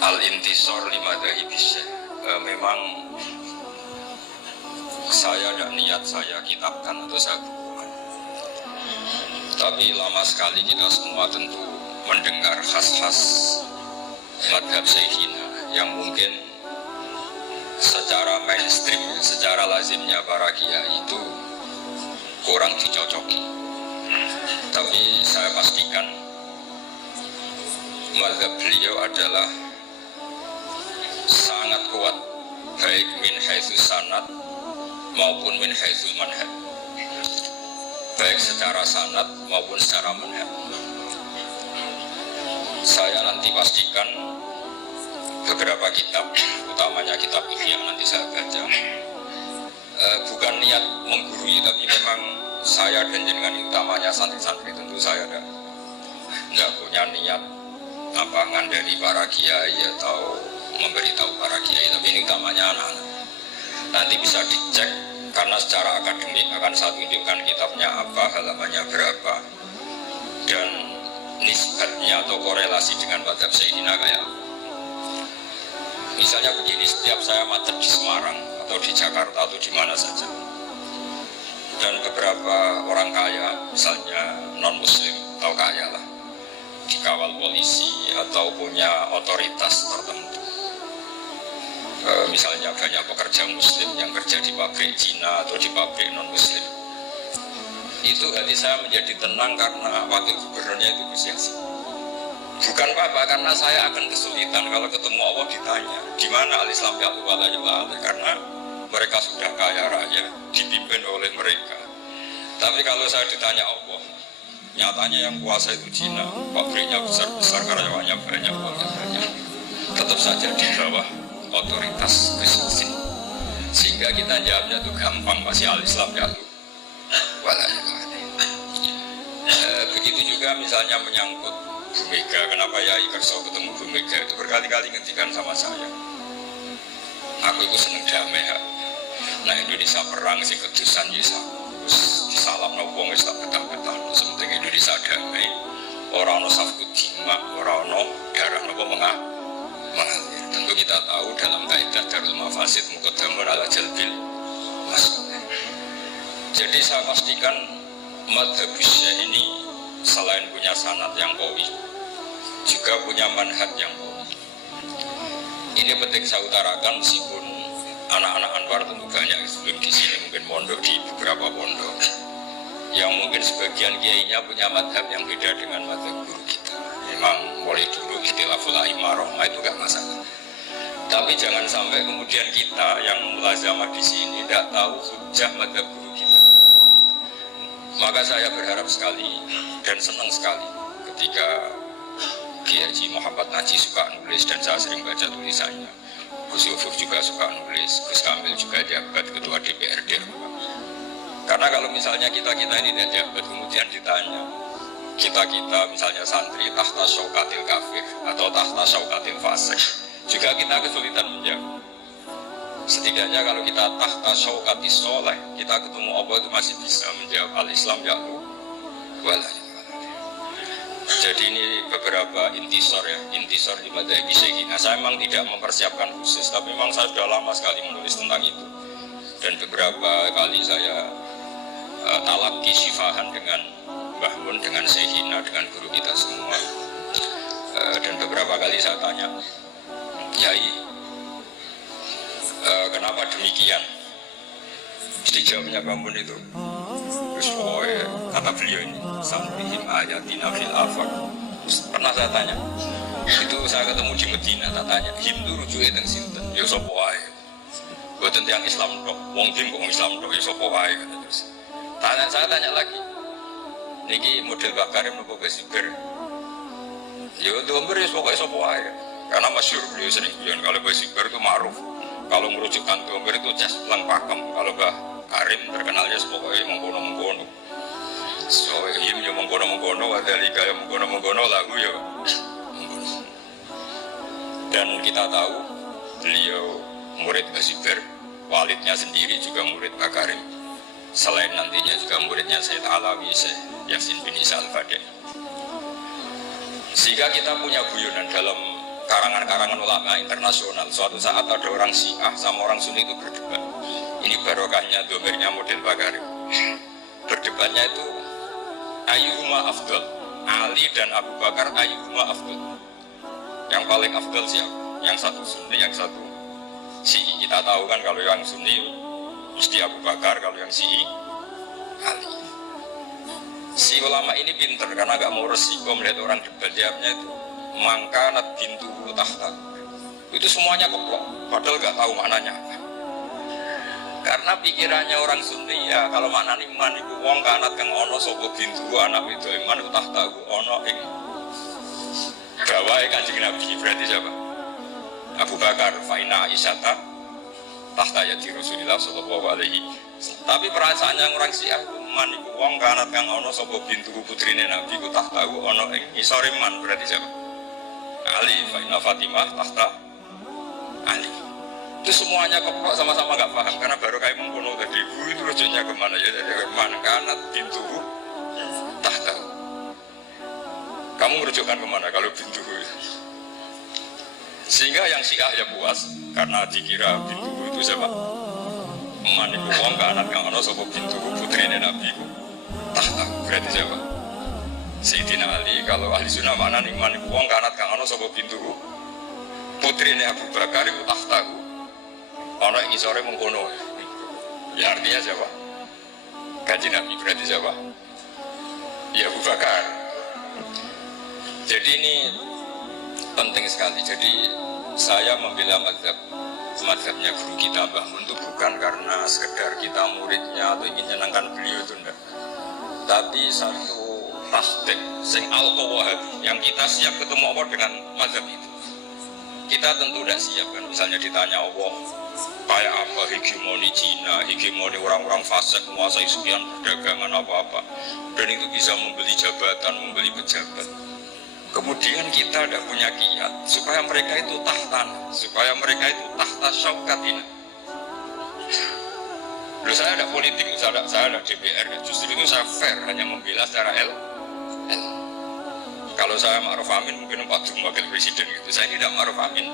Al-Intisor Limadhahi Bisyah. Memang saya tidak niat saya kitabkan atau saya bukukan, tapi lama sekali kita semua tentu mendengar khas-khas madhab Syekhina yang mungkin secara mainstream, secara lazimnya para kiai itu kurang dicocoki. Tapi saya pastikan madhab beliau adalah sangat kuat, baik min haitsu sanad maupun min haitsu manhaj, baik secara sanad maupun secara manhaj. Saya nanti pastikan beberapa kitab, utamanya kitab Ihya nanti saya baca. Bukan niat menggurui, tapi memang saya dan jenengan utamanya santri-santri, tentu saya tidak punya niat ngandani para kiai atau memberitahu para kiai, tapi ini utamanya anak-anak. Nanti bisa dicek, karena secara akademik akan saya tunjukkan kitabnya apa, halamannya berapa, dan nisbatnya atau korelasi dengan madhab Sayyidina kayak apa. Misalnya begini, setiap saya macet di Semarang atau di Jakarta atau di mana saja, dan beberapa orang kaya, misalnya non-muslim atau kaya lah, dikawal polisi atau punya otoritas tertentu, misalnya banyak pekerja muslim yang kerja di pabrik Cina atau di pabrik non-muslim, itu hati saya menjadi tenang karena wakil gubernurnya itu Gus Yassin. Bukan apa-apa, karena saya akan kesulitan kalau ketemu Allah ditanya di mana al-Islam ya'lu wa la yu'la, karena mereka sudah kaya raya, dipimpin oleh mereka. Tapi kalau saya ditanya Allah, nyatanya yang kuasa itu Cina, pabriknya besar-besar, karyawannya banyak, uangnya banyak, tetap saja di bawah otoritas Gus Yassin. Sehingga kita jawabnya itu gampang, masih al-Islam ya'lu wa la yu'la. Begitu juga misalnya menyangkut Bu Mega, kenapa Yai Kerso ketemu Bu Mega itu berkali-kali ngendikan sama saya, aku itu seneng damai ya. Nah Indonesia perang sih kedusan ya, disalam no wong wis tak betah-betah, sementing Indonesia damai, orang no safku dima, orang no darah no mengalir. Tentu kita tahu dalam kaidah Darul Mafasid muqaddamun ala jalbil masalih. Jadi saya pastikan madhab Syekh ini selain punya sanad yang qawi, juga punya manhaj yang qawi. Ini penting saya utarakan, meskipun anak-anak Anwar tentu banyak sebelum di sini mungkin pondok di beberapa pondok, yang mungkin sebagian kiainya punya madhab yang beda dengan madhab guru kita. Memang mulai dulu ikhtilaful a'imah rahmah itu gak masalah. Tapi jangan sampai kemudian kita yang mulazamah di sini tidak tahu hujah madhab guru kita. Maka saya berharap sekali dan senang sekali ketika Kiai Haji Muhammad Najih suka nulis dan saya sering baca tulisannya. Gus Yusuf juga suka nulis, Gus Kamil juga jabat ketua DPRD. Karena kalau misalnya kita ini tidak jabat, kemudian ditanya, kita misalnya santri tahta syaukatil kafir atau tahta syaukatil fasik, juga kita kesulitan menjawab. Setidaknya kalau kita tahta syaukatis soleh, kita ketemu Allah itu masih bisa menjawab al-Islam ya'lu wa la yu'la. Jadi ini beberapa intisor di madhab Syekhina. Saya memang tidak mempersiapkan khusus, tapi memang saya sudah lama sekali menulis tentang itu. Dan beberapa kali saya talaki syifahan dengan Mbah Mun, dengan Syekhina, dengan guru kita semua. Dan beberapa kali saya tanya, Yai, kenapa demikian? Jadi jawabnya Mbah Mun itu, kata beliau ini, samrihim ayatina fil afaq. Pernah saya tanya, itu saya ketemu di Medina, tak tanya, Hindu rujuknya teng sinten, ya sapa wae. Boten tiyang Islam tok, wong Bim kok Islam tok, ya sapa wae. Saya tanya lagi, niki model Mbah Karim napa Basiber? Ya itu ya pokoknya sapa wae. Karena masyhur beliau sering bilang kalau Basiber itu ma'ruf. Kalau merujukkan Tumbir itu jas pelang pakem. Kalau Mbah Karim terkenalnya pokoknya mengkono-mengkono. So him ya mengkono-mengkono, wadhalika ya mengkono-mengkono, lagu ya mengkono. Dan kita tahu beliau murid Basiber, walidnya sendiri juga murid Mbah Karim. Selain nantinya juga muridnya Sayyid Alawi, Syekh Yasin bin Isa Al-Fadeh. Sehingga kita punya guyonan dalam karangan-karangan ulama internasional. Suatu saat ada orang Syiah sama orang Sunni itu berdebat. Ini barokahnya domirnya model Bakari. Berdebatnya itu ayyuhuma afdal, Ali dan Abu Bakar ayyuhuma afdal. Yang paling afdal siapa? Yang satu Sunni, yang satu Syi'i. Kita tahu kan kalau yang Sunni mesti Abu Bakar, kalau yang Syi'i Ali. Si ulama ini pinter karena gak mau resiko melihat orang debat. Jawabnya itu mangkanat bintu tahta. Itu semuanya keplok, padahal gak tahu maknanya apa. Karena pikirannya orang Sunni ya kalau maknanya iman itu wong kanat kang ono sapa bintu anak itu iman itu tahta ono ing gawae Kanjeng Nabi. Berarti siapa? Abu Bakar faina Aisyata tahta ya di Rasulullah sallallahu alaihi. Tapi perasaannya orang Syiah iman itu wong kanat kang ono sapa bintu putrine Nabi ku tahta ono ing isor iman. Berarti siapa? Ali faina Fatimah tahta Ali. Itu semuanya keplok sama-sama gak paham karena baru kayak mengkono tadi ibu itu rujuknya kemana ya dari mana kanat pintu tahta. Kamu merujukkan kemana kalau pintu sehingga yang Syiah ya puas karena dikira pintu itu siapa maniku wong kanat kang ana sapa pintu putrine Nabi tahta. Berarti siapa? Sayyidina Ali. Kalau ahli sunnah mana nih maniku wong kanat kang ana sapa pintu putrine Abu Bakar iku tahta. Ono yang isore mengkono. Ya artinya siapa? Kanjeng Nabi. Berarti siapa? Ya Abu Bakar. Jadi ini penting sekali. Jadi saya membela mazhabnya guru kita Mbah Mun itu bukan karena sekedar kita muridnya atau ingin menyenangkan beliau itu enggak. Tapi satu tahqiq sing al-qawahabi yang kita siap ketemu Allah dengan mazhab itu. Kita tentu tidak siap kan. Misalnya ditanya Allah kayak apa hegemoni Cina, hegemoni orang-orang fasik menguasai sekian perdagangan apa-apa, dan itu bisa membeli jabatan, membeli pejabat. Kemudian kita tidak punya kiat supaya mereka itu tahtan, supaya mereka itu tahta syaukatina. Loh, saya ada politik, saya ada DPR, justru itu saya fair, hanya membela secara L. Kalau saya Ma'ruf Amin mungkin Pak Wakil Presiden gitu, saya ini tidak Ma'ruf Amin.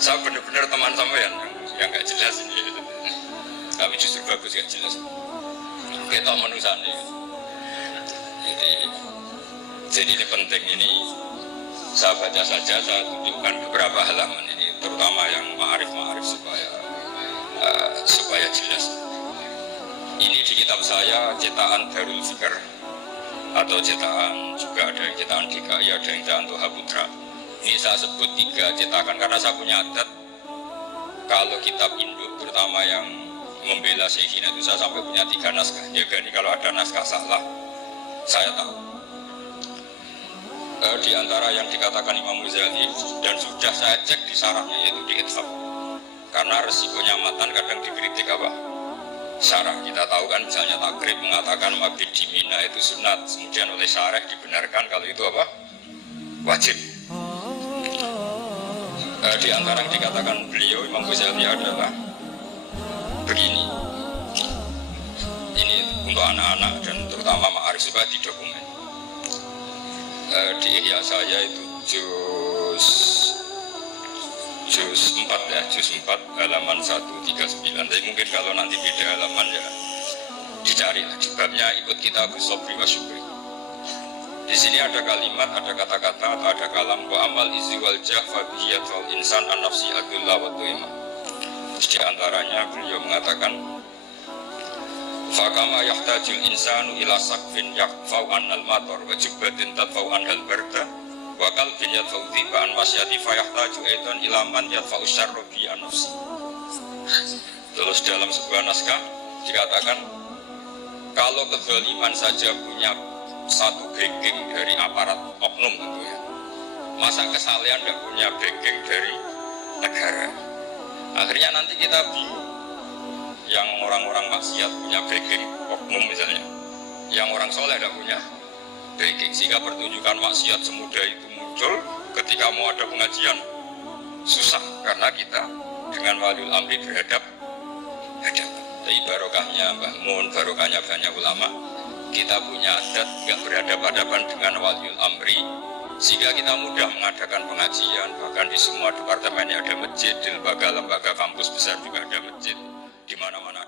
Saya benar-benar teman sampean yang nggak jelas ini, tapi justru bagus nggak jelas. Kita manusia ini, jadi ini penting ini. Saya baca saja, saya tunjukkan beberapa halaman ini, terutama yang ma'arif supaya jelas. Ini di kitab saya cetakan Darul Fikr atau cetakan juga ada yang cetakan DKI, ada yang cetakan Toha Putra. Ini saya sebut 3 cetakan karena saya punya adat kalau kitab induk terutama yang membela Syekhina itu saya sampai punya 3 naskah. Jaga ini kalau ada naskah salah saya tahu. Di antara yang dikatakan Imam Ghazali dan sudah saya cek di sarahnya yaitu di Ithaf. Karena resikonya matan kadang dikritik apa? Syarah. Kita tahu kan misalnya Takrib mengatakan mabit di Mina itu sunat, kemudian oleh syarah dibenarkan kalau itu apa? Wajib. Di antara yang dikatakan beliau Imam Ghazali adalah begini. Ini untuk anak-anak dan terutama ma'arif supaya di dokumen. Di ihya saya itu juz 4 ya, juz 4 halaman 139. Tapi mungkin kalau nanti beda halaman ya dicari lah. Di babnya ikut kitab Sobri wa Syukri. Di sini ada kalimat, ada kata-kata, ada kalam wa amal izi wal jah fa biyatul insan an nafsi adullah wa tuima. Di antaranya beliau mengatakan fakama yahtajul insanu ila sakfin yakfau annal mator wa jubbatin tadfau anhal barda wa qalbin yadfau dhiba'an masyati fa yahtaju aidan ila man yadfau syarra bi nafsi. Terus dalam sebuah naskah dikatakan kalau kezaliman saja punya satu backing dari aparat oknum tentu ya, masa kesalahan tidak punya backing dari negara. Akhirnya nanti kita bingung. Yang orang-orang maksiat punya backing oknum misalnya, yang orang soleh tidak punya backing, sehingga pertunjukan maksiat semudah itu muncul ketika mau ada pengajian susah karena kita dengan waliul amri berhadapan. Tapi barokahnya Mbah Mun, barokahnya banyak ulama, kita punya adat nggak berhadapan-hadapan dengan waliul amri Sehingga kita mudah mengadakan pengajian, bahkan di semua departemennya ada masjid, di lembaga-lembaga kampus besar juga ada masjid, di mana-mana